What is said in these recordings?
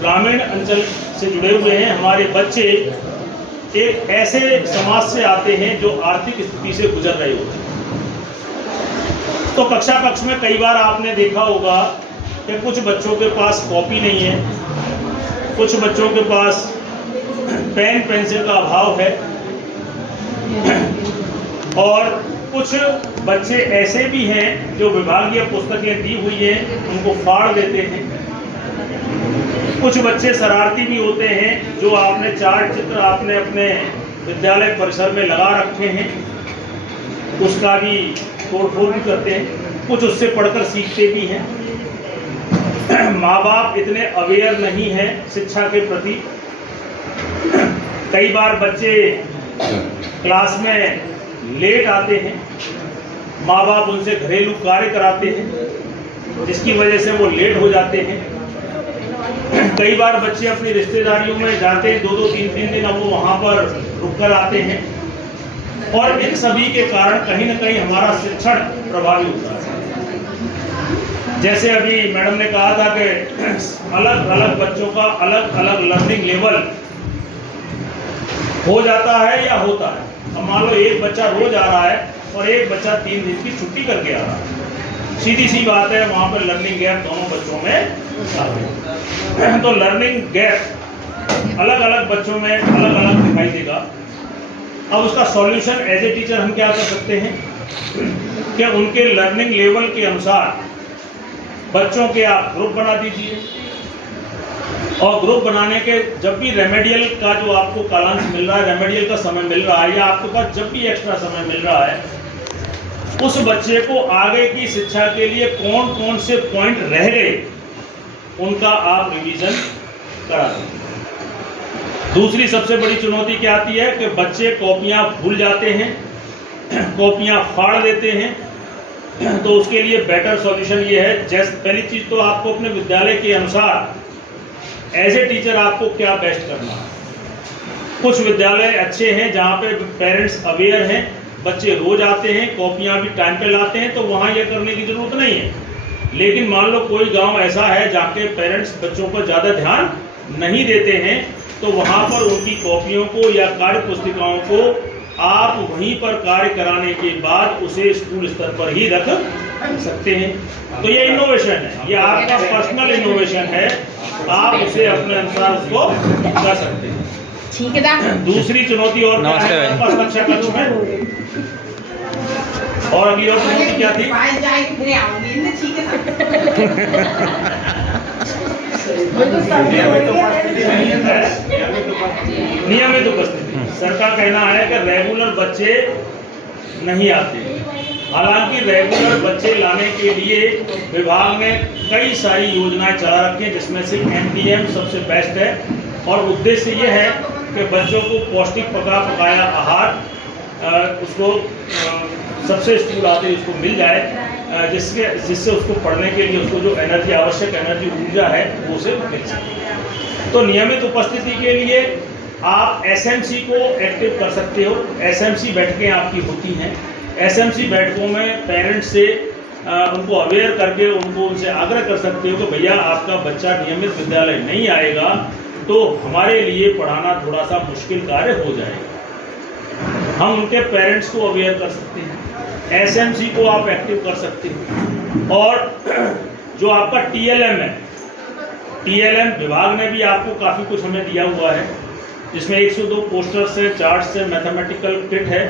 ग्रामीण अंचल से जुड़े हुए हैं। हमारे बच्चे एक ऐसे समाज से आते हैं जो आर्थिक स्थिति से गुजर रहे होते हैं। तो कक्षा कक्ष में कई बार आपने देखा होगा कि कुछ बच्चों के पास कॉपी नहीं है, कुछ बच्चों के पास पेन पेंसिल का अभाव है, और कुछ बच्चे ऐसे भी हैं जो विभागीय पुस्तकें दी हुई हैं उनको फाड़ देते हैं। कुछ बच्चे शरारती भी होते हैं जो आपने चार्ट चित्र आपने अपने विद्यालय परिसर में लगा रखे हैं, उसका भी तोड़फोड़ भी करते हैं। कुछ उससे पढ़कर सीखते भी हैं। माँ बाप इतने अवेयर नहीं हैं शिक्षा के प्रति। कई बार बच्चे क्लास में लेट आते हैं, माँ बाप उनसे घरेलू कार्य कराते हैं जिसकी वजह से वो लेट हो जाते हैं। कई बार बच्चे अपनी रिश्तेदारियों में जाते हैं, 2-2 3-3 दिन अब वो वहाँ पर रुक कर आते हैं, और इन सभी के कारण कहीं ना कहीं हमारा शिक्षण प्रभावित होता है। जैसे अभी मैडम ने कहा था कि अलग अलग बच्चों का अलग अलग लर्निंग लेवल हो जाता है या होता है। अब मान लो एक बच्चा रोज आ रहा है और एक बच्चा 3 दिन की छुट्टी करके आ रहा है, सीधी सी बात है वहाँ पर लर्निंग गैप दोनों बच्चों में आ गई। तो लर्निंग गैप अलग अलग बच्चों में अलग अलग दिखाई देगा। अब उसका सॉल्यूशन एज ए टीचर हम क्या कर सकते हैं कि उनके लर्निंग लेवल के अनुसार बच्चों के आप ग्रुप बना दीजिए, और ग्रुप बनाने के जब भी रेमेडियल का जो आपको कालांश मिल रहा है, रेमेडियल का समय मिल रहा है, या आपके पास जब भी एक्स्ट्रा समय मिल रहा है, उस बच्चे को आगे की शिक्षा के लिए कौन कौन से पॉइंट रह गए उनका आप रिवीजन करा दें। दूसरी सबसे बड़ी चुनौती क्या आती है कि बच्चे कॉपियां भूल जाते हैं, कॉपियां फाड़ देते हैं। तो उसके लिए बेटर सॉल्यूशन ये है, जैसे पहली चीज़ तो आपको अपने विद्यालय के अनुसार एज ए टीचर आपको क्या बेस्ट करना है। कुछ विद्यालय अच्छे हैं जहाँ पे पेरेंट्स अवेयर हैं, बच्चे रोज आते हैं, कॉपियाँ भी टाइम पे लाते हैं, तो वहाँ ये करने की ज़रूरत नहीं है। लेकिन मान लो कोई गांव ऐसा है जहाँ के पेरेंट्स बच्चों पर ज़्यादा ध्यान नहीं देते हैं, तो वहाँ पर उनकी कॉपियों को या कार्य पुस्तिकाओं को आप वहीं पर कार्य कराने के बाद उसे स्कूल स्तर पर ही रख सकते हैं। तो ये इनोवेशन है, ये आपका पर्सनल इनोवेशन है, आप उसे अपने अनुसार उसको कर सकते हैं। ठीक है। दूसरी चुनौती और क्या है कक्षा कक्ष में, और अगली और चुनौती क्या थी? नियमित उपस्थिति। सर का कहना है कि रेगुलर बच्चे नहीं आते। हालांकि रेगुलर बच्चे लाने के लिए विभाग ने कई सारी योजनाएं चला रखी हैं, जिसमें से MDM सबसे बेस्ट है, और उद्देश्य ये है कि बच्चों को पौष्टिक पका पकाया आहार उसको सबसे स्कूल आते उसको मिल जाए, जिससे उसको पढ़ने के लिए उसको जो एनर्जी आवश्यक एनर्जी ऊर्जा है वो उसे मिल सके। तो नियमित उपस्थिति के लिए आप SMC को एक्टिव कर सकते हो। SMC बैठकें आपकी होती हैं। SMC बैठकों में पेरेंट्स से उनको अवेयर करके उनसे आग्रह कर सकते हो कि भैया आपका बच्चा नियमित विद्यालय नहीं आएगा तो हमारे लिए पढ़ाना थोड़ा सा मुश्किल कार्य हो जाएगा। हम उनके पेरेंट्स को अवेयर कर सकते हैं, SMC को आप एक्टिव कर सकते हो। और जो आपका TLM है, TLM विभाग ने भी आपको काफ़ी कुछ हमें दिया हुआ है, जिसमें 102 पोस्टर्स है, चार्ट्स है, मैथमेटिकल किट है,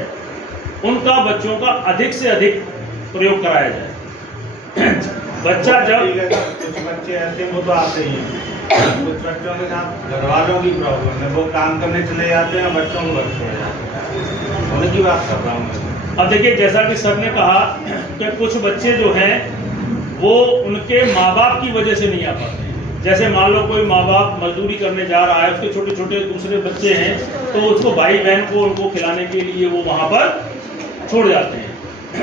उनका बच्चों का अधिक से अधिक प्रयोग कराया जाए। बच्चा जब कुछ बच्चे ऐसे वो तो आते ही हैं, कुछ बच्चों के साथ घर वालों की प्रॉब्लम है, वो काम करने चले जाते हैं, बच्चों को घर छोड़ जाते हैं, उनकी बात कर रहा हूँ। अब देखिए, जैसा कि सर ने कहा कि कुछ बच्चे जो हैं वो उनके माँ बाप की वजह से नहीं आ पाते। जैसे मान लो कोई माँ बाप मजदूरी करने जा रहा है, उसके छोटे छोटे दूसरे बच्चे हैं, तो उसको भाई बहन को उनको खिलाने के लिए वो वहाँ पर छोड़ जाते हैं।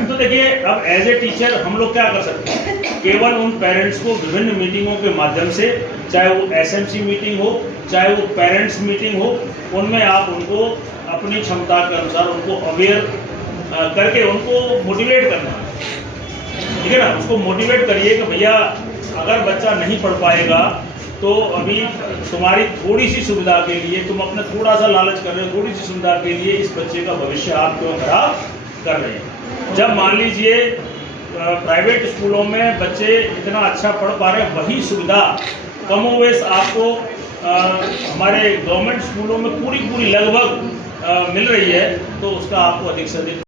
तो देखिए, अब एज ए टीचर हम लोग क्या कर सकते हैं, केवल उन पेरेंट्स को विभिन्न मीटिंगों के माध्यम से, चाहे वो SMC मीटिंग हो, चाहे वो पेरेंट्स मीटिंग हो, उनमें आप उनको अपनी क्षमता के अनुसार उनको अवेयर करके उनको मोटिवेट करना है। ठीक है ना, उसको मोटिवेट करिए कि भैया अगर बच्चा नहीं पढ़ पाएगा तो अभी तुम्हारी थोड़ी सी सुविधा के लिए, तुम अपने थोड़ा सा लालच कर रहे हो, थोड़ी सी सुविधा के लिए इस बच्चे का भविष्य आप क्यों खराब कर रहे हैं। जब मान लीजिए प्राइवेट स्कूलों में बच्चे इतना अच्छा पढ़ पा रहे हैं, वही सुविधा कमोवेश आपको हमारे गवर्नमेंट स्कूलों में पूरी लगभग मिल रही है, तो उसका आपको अधिक से अधिक